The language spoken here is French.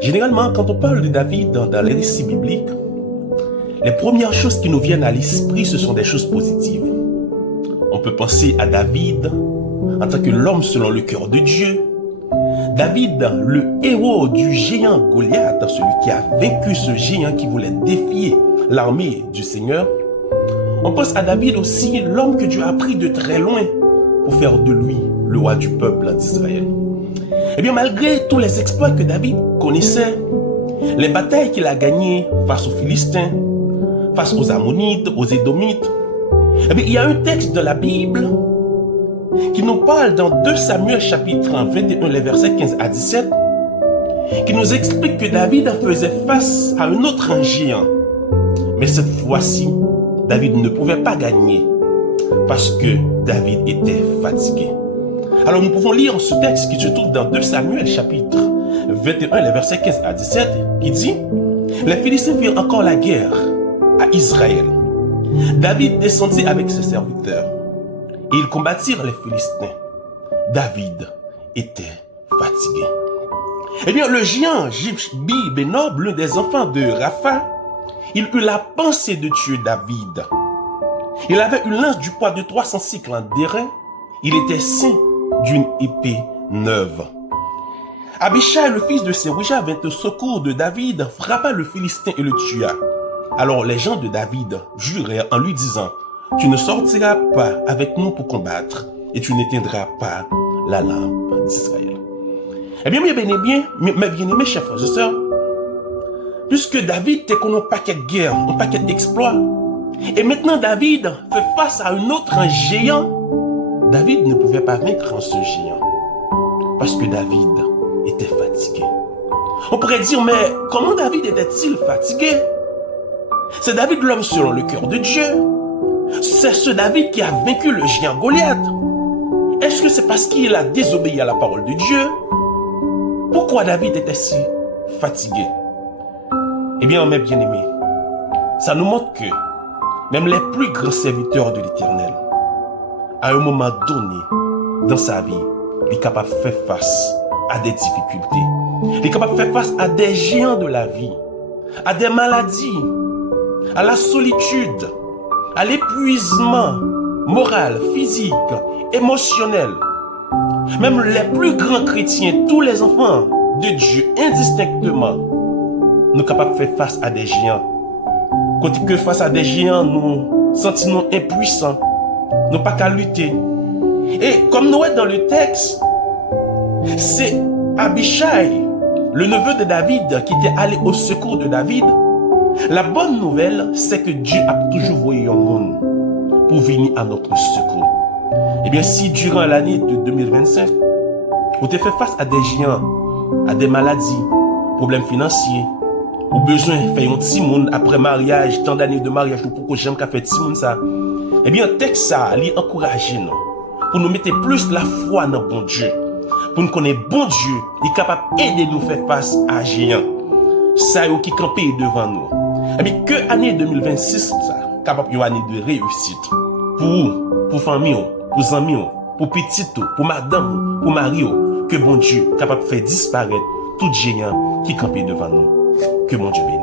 Généralement, quand on parle de David dans les récits bibliques, les premières choses qui nous viennent à l'esprit, ce sont des choses positives. On peut penser à David en tant que l'homme selon le cœur de Dieu. David, le héros du géant Goliath, celui qui a vaincu ce géant qui voulait défier l'armée du Seigneur. On pense à David aussi, l'homme que Dieu a pris de très loin pour faire de lui le roi du peuple d'Israël. Eh bien, malgré tous les exploits que David connaissait, les batailles qu'il a gagnées face aux Philistins, face aux Ammonites, aux Édomites, eh bien, il y a un texte de la Bible qui nous parle dans 2 Samuel chapitre 21, les versets 15 à 17, qui nous explique que David faisait face à un autre géant. Mais cette fois-ci, David ne pouvait pas gagner parce que David était fatigué. Alors nous pouvons lire ce texte qui se trouve dans 2 Samuel chapitre 21, les versets 15 à 17, qui dit: les Philistins firent encore la guerre à Israël. David descendit avec ses serviteurs et ils combattirent les Philistins. David était fatigué. Eh bien, le géant Jibbi-Benob, l'un des enfants de Rapha, il eut la pensée de tuer David. Il avait une lance du poids de 300 cycles d'airain. Il était ceint d'une épée neuve. Abishai, le fils de Séruja, vint au secours de David, frappa le Philistin et le tua. Alors les gens de David jurèrent en lui disant: tu ne sortiras pas avec nous pour combattre, et tu n'éteindras pas la lampe d'Israël. Eh bien, mes bien-aimés, chers frères et sœurs, puisque David était qu'on a un paquet de guerre, un paquet d'exploits, et maintenant David fait face à un autre géant, David ne pouvait pas vaincre ce géant, parce que David était fatigué. On pourrait dire, mais comment David était-il fatigué? C'est David l'homme selon le cœur de Dieu. C'est ce David qui a vaincu le géant Goliath. Est-ce que c'est parce qu'il a désobéi à la parole de Dieu? Pourquoi David était si fatigué? Eh bien, mes bien-aimés, ça nous montre que même les plus grands serviteurs de l'Éternel, à un moment donné dans sa vie, il est capable de faire face à des difficultés. Il est capable de faire face à des géants de la vie, à des maladies, à la solitude, à l'épuisement moral, physique, émotionnel. Même les plus grands chrétiens, tous les enfants de Dieu, indistinctement, nous sommes capables de faire face à des géants. Quand que face à des géants, nous sentons impuissants, nous n'avons pas qu'à lutter. Et comme nous sommes dans le texte, c'est Abishai, le neveu de David, qui était allé au secours de David. La bonne nouvelle, c'est que Dieu a toujours voyé un monde pour venir à notre secours. Eh bien, si durant l'année de 2025, vous te fait face à des géants, à des maladies, problèmes financiers, ou besoin de faire un petit monde après mariage, tant d'années de mariage, ou pourquoi j'aime qu'à faire petit monde ça, eh bien, texte ça, lui encourager nous, pour nous mettre plus la foi dans bon Dieu, pour nous connaître bon Dieu, il est capable d'aider nous faire face à géants, ça qui campé devant nous. Eh bien, que l'année 2026, ça, capable une année de réussite, pour famille, pour amis, pour petit, pour madame, pour mari, que bon Dieu capable de faire disparaître tout géant qui campait devant nous. Que mon Dieu bénisse.